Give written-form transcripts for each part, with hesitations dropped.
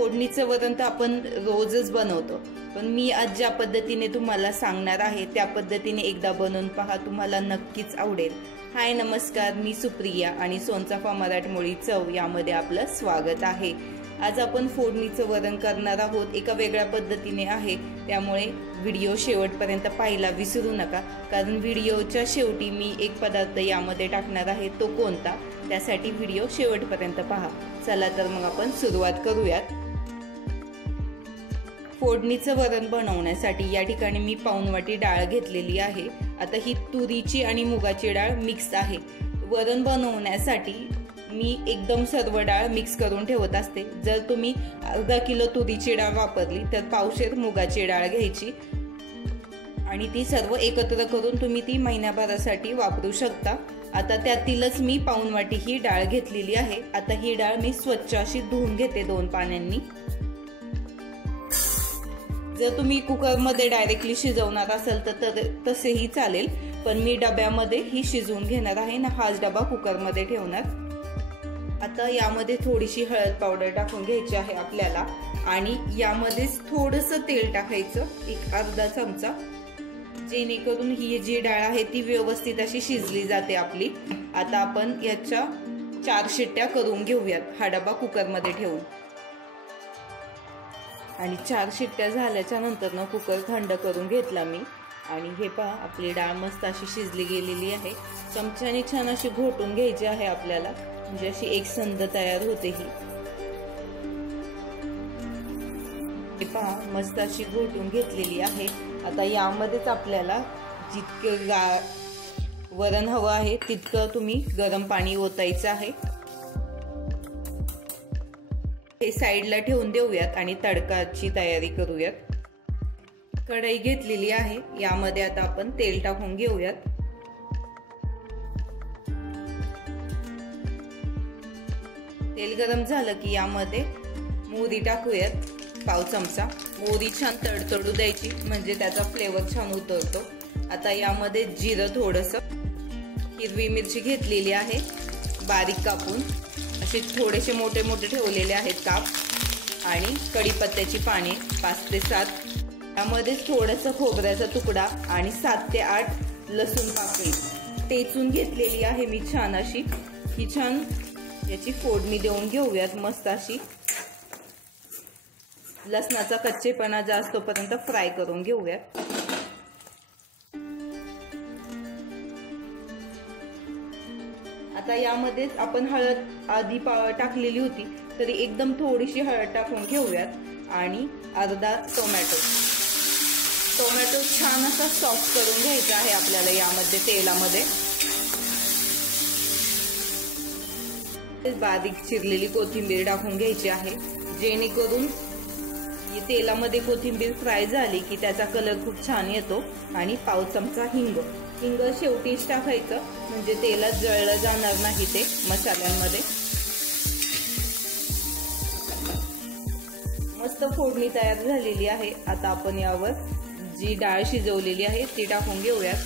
फोडणीचं वरण तर आपण रोजच बनवतो, पण मी आज ज्या पद्धतीने तुम्हाला सांगणार आहे त्या पद्धतीने एकदा बनवून पहा, तुम्हाला नक्कीच आवडेल। हाय नमस्कार, मी सुप्रिया आणि सोनचाफा मराठमोळी चव यामध्ये आपलं स्वागत आहे। आज आपण फोडणीचं वरण करणार आहोत, एका वेगळ्या पद्धतीने आहे, त्यामुळे व्हिडिओ शेवटपर्यंत पाहायला विसरू नका, कारण व्हिडिओच्या शेवटी मी एक पदार्थ यामध्ये टाकणार आहे, तो कोणता त्यासाठी व्हिडिओ शेवटपर्यंत पहा। चला तर मग आपण सुरुवात करूयात। फोडणीचं वरण बनवण्यासाठी या ठिकाणी मी पाऊण वाटी डाळ घेतलेली आहे। आता ही तुरीची आणि मुगाची डाळ मिक्स आहे। वरण बनवण्यासाठी मी एकदम सर्व डाळ मिक्स करून ठेवत असते। जर तुम्ही अर्धा किलो तुरीची डाळ वापरली तर पावशेर मुगाची डाळ घ्यायची आणि ती सर्व एकत्र करून तुम्ही ती महिन्याभरासाठी वापरू शकता। आता त्यातीलच मी पाऊण वाटी ही डाळ घेतलेली आहे। आता ही डाळ मी स्वच्छ अशी धुवून घेते 2 पाण्यांनी। जर तुम्ही कुकर मध्ये डायरेक्टली शिजवणार असाल तर तसेही चालेल, पण मी डब्यामध्ये ही शिजवून घेणार आहे ना, हाच डबा कुकर मध्ये ठेवणार। आता यामध्ये थोडीशी हळद पावडर टाकून घ्यायची आहे आपल्याला आणि यामध्येच थोडंसं तेल टाकायचं, एक अर्धा चमचा, जेणेकरून ही जी डाळ आहे ती व्यवस्थित अशी शिजली जाते आपली। आता आपण याच्या 4 शिट्ट्या करून घेऊयात हा डबा कुकर मध्ये ठेवून। आणि 4 शिट्ट्या झाल्याच्या नंतर ना कुकर थंड करून घेतला मी आणि हे पहा आपली डाळ मस्त अशी शिजली गेलेली आहे। चमच्याने छान अशी घोटून घ्यायची आहे आपल्याला, म्हणजे अशी एकसंध तयार होते ही। हे पहा मस्त अशी घोटून घेतलेली आहे। आता यामध्येच आपल्याला जितकं वरण हवं आहे तितकं तुम्ही गरम पाणी ओतायचं आहे। हे साईडला ठेवून देऊयात आणि तडकाची तयारी करूयात। कढई घेतलेली आहे, यामध्ये आता आपण तेल टाकून घेऊयात। तेल गरम झालं की यामध्ये मोहरी टाकूयात, पाव चमचा। मोहरी छान तडतडू द्यायची, म्हणजे त्याचा फ्लेवर छान उतरतो। आता यामध्ये जिरं थोडंसं, हिरवी मिरची घेतलेली आहे बारीक कापून, असे थोडेसे मोठे मोठे ठेवलेले आहेत काप, आणि कढीपत्त्याची पाने 5 ते 7, यामध्ये थोडंसं खोबऱ्याचा तुकडा आणि 7 ते 8 लसूण पाकळी टेचून घेतलेली आहे मी छान अशी। ही छान याची फोडणी देऊन घेऊयात मस्त अशी। लसणाचा कच्चेपणा जास्त पर्यंत फ्राय करून घेऊयात। आता यामध्येच आपण हळद आधी टाकलेली होती, तरी एकदम थोडीशी हळद टाकून घेऊयात आणि अर्धा टोमॅटो छान असा सॉफ्ट करून घ्यायचा आहे आपल्याला यामध्ये तेलामध्ये। बारीक चिरलेली कोथिंबीर टाकून घ्यायची आहे, जेणेकरून तेलामध्ये कोथिंबीर फ्राय झाली की त्याचा कलर खूप छान येतो। आणि पाव चमचा हिंग शेवटीच टाकायचं, म्हणजे तेलात जळलं जाणार नाही ते मसाल्यांमध्ये। मस्त फोडणी तयार झालेली आहे। आता आपण यावर जी डाळ शिजवलेली आहे ती टाकून घेऊयात।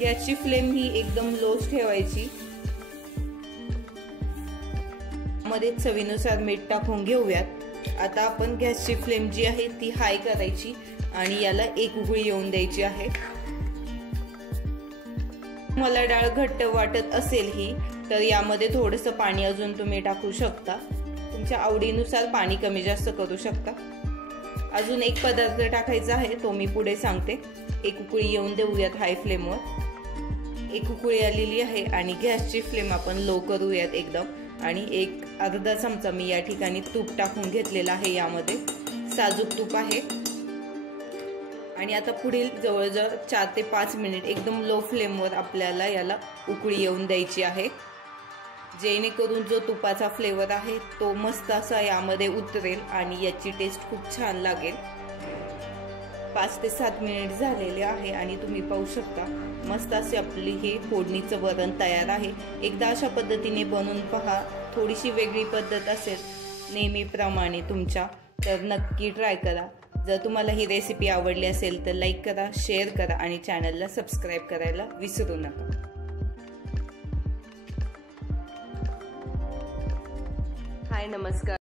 गॅसची फ्लेम ही एकदम लोच ठेवायची। मध्ये चवीनुसार मीठ टाकून घेऊयात। आता आपण गॅसची फ्लेम जी आहे ती हाय करायची आणि याला एक उकळी येऊन द्यायची आहे। मला डाळ घट्ट वाटत असेल ही, तर यामध्ये थोडंसं पाणी अजून तुम्ही टाकू शकता, तुमच्या आवडीनुसार पाणी कमी जास्त करू शकता। अजून एक पदार्थ टाकायचा आहे, तो मी पुढे सांगते। एक उकळी येऊन देऊयात हाय फ्लेमवर। एक उकळी आलेली आहे आणि गॅसची फ्लेम आपण लो करूयात एकदम। आणि एक अर्धा चमचा मी या ठिकाणी तूप टाकून घेतलेला आहे, यामध्ये साजूक तूप आहे। आणि आता पुढील जवळजवळ 4 ते 5 मिनिट एकदम लो फ्लेमवर आपल्याला याला उकळी येऊन द्यायची आहे, जेणेकरून जो तुपाचा फ्लेवर आहे तो मस्त असा यामध्ये उतरेल आणि याची टेस्ट खूप छान लागेल। 5 ते 7 मिनिट झालेले आहे आणि तुम्ही पाहू शकता मस्त असे आपली हे फोडणीचं वरण तयार आहे। एकदा अशा पद्धतीने बनवून पहा, थोडीशी वेगळी पद्धत असेल नेहमीप्रमाणे तुमच्या, तर नक्की ट्राय करा। जर तुम्हाला ही रेसिपी आवडली असेल तर लाईक करा, शेअर करा आणि चॅनलला सबस्क्राईब करायला विसरू नका। हाय, नमस्कार.